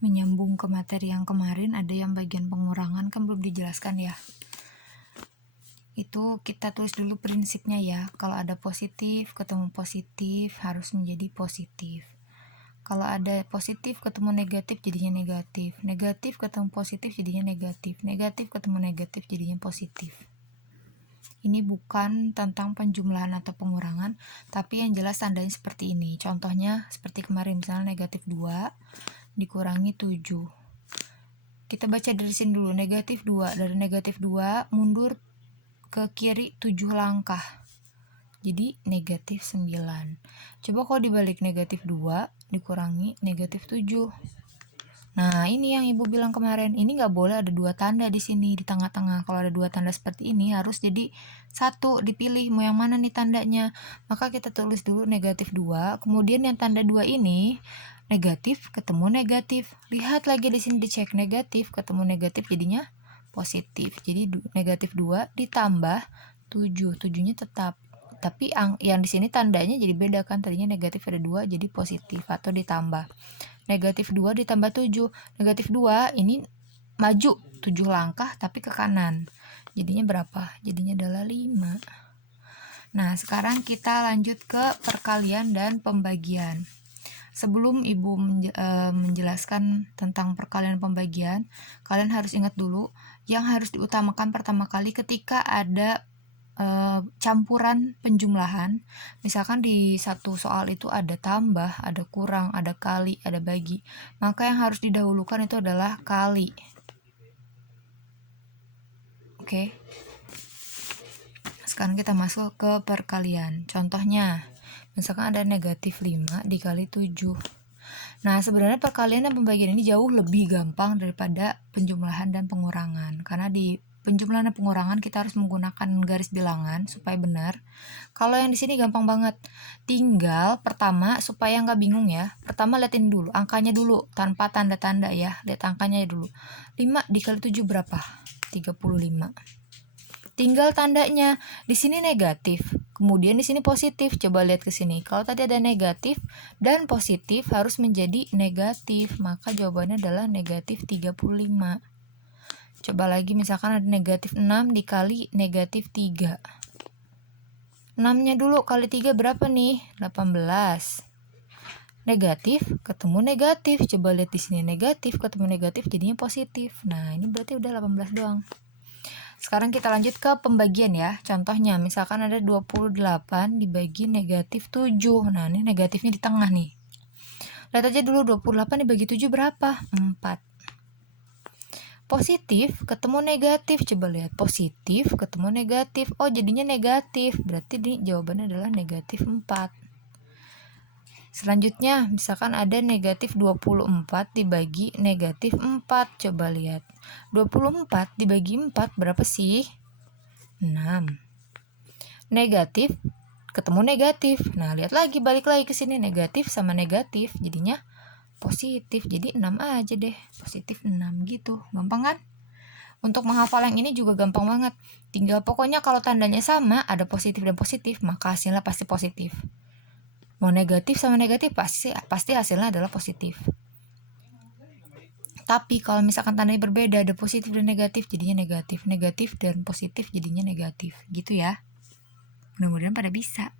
menyambung ke materi yang kemarin, ada yang bagian pengurangan kan belum dijelaskan ya. Itu kita tulis dulu prinsipnya ya. Kalau ada positif ketemu positif harus menjadi positif. Kalau ada positif ketemu negatif jadinya negatif. Negatif ketemu positif jadinya negatif. Negatif ketemu negatif jadinya positif. Ini bukan tentang penjumlahan atau pengurangan, tapi yang jelas tandanya seperti ini. Contohnya seperti kemarin, misalnya negatif 2 dikurangi 7. Kita baca dari sini dulu, negatif 2. Dari negatif 2 mundur ke kiri 7 langkah. Jadi negatif 9. Coba kalau dibalik, negatif 2 dikurangi negatif 7. Nah, ini yang ibu bilang kemarin, ini nggak boleh ada dua tanda di sini di tengah-tengah. Kalau ada dua tanda seperti ini harus jadi satu, dipilih mau yang mana nih tandanya. Maka kita tulis dulu negatif 2, kemudian yang tanda 2 ini negatif ketemu negatif. Lihat lagi di sini, dicek, negatif ketemu negatif jadinya positif. Jadi negatif 2 ditambah 7, 7-nya tetap. Tapi yang di sini tandanya jadi beda kan, tadinya negatif ada 2 jadi positif atau ditambah. Negatif 2 ditambah 7. Negatif 2 ini maju 7 langkah tapi ke kanan. Jadinya berapa? Jadinya adalah 5. Nah, sekarang kita lanjut ke perkalian dan pembagian. Sebelum ibu menjelaskan tentang perkalian pembagian, kalian harus ingat dulu yang harus diutamakan pertama kali ketika ada campuran penjumlahan. Misalkan di satu soal itu ada tambah, ada kurang, ada kali, ada bagi, maka yang harus didahulukan itu adalah kali. Oke. Sekarang kita masuk ke perkalian. Contohnya, misalkan ada negatif 5 dikali 7. Nah, sebenarnya perkalian dan pembagian ini jauh lebih gampang daripada penjumlahan dan pengurangan, karena di penjumlahan dan pengurangan kita harus menggunakan garis bilangan supaya benar. Kalau yang di sini gampang banget. Tinggal pertama, supaya nggak bingung ya, pertama liatin dulu angkanya dulu tanpa tanda-tanda ya. Lihat angkanya dulu. 5 dikali 7 berapa? 35. Tinggal tandanya. Di sini negatif, kemudian di sini positif. Coba lihat ke sini. Kalau tadi ada negatif dan positif harus menjadi negatif, maka jawabannya adalah negatif 35. Coba lagi, misalkan ada negatif 6 dikali negatif 3. 6-nya dulu kali 3 berapa nih? 18. Negatif ketemu negatif. Coba lihat di sini, negatif ketemu negatif jadinya positif. Nah, ini berarti udah 18 doang. Sekarang kita lanjut ke pembagian ya. Contohnya, misalkan ada 28 dibagi negatif 7. Nah, ini negatifnya di tengah nih. Lihat aja dulu, 28 dibagi 7 berapa? 4. Positif ketemu negatif. Coba lihat, positif ketemu negatif. Oh, jadinya negatif. Berarti ini jawabannya adalah negatif 4. Selanjutnya, misalkan ada negatif 24 dibagi negatif 4. Coba lihat, 24 dibagi 4 berapa sih? 6. Negatif ketemu negatif. Nah, lihat lagi, balik lagi ke sini, negatif sama negatif jadinya positif. Jadi 6 aja deh, positif 6 gitu. Gampang kan? Untuk menghafal yang ini juga gampang banget. Tinggal pokoknya kalau tandanya sama, ada positif dan positif, maka hasilnya pasti positif. Mau negatif sama negatif pasti hasilnya adalah positif. Tapi kalau misalkan tandanya berbeda, ada positif dan negatif, jadinya negatif. Negatif dan positif jadinya negatif. Gitu ya. Mudah-mudahan pada bisa.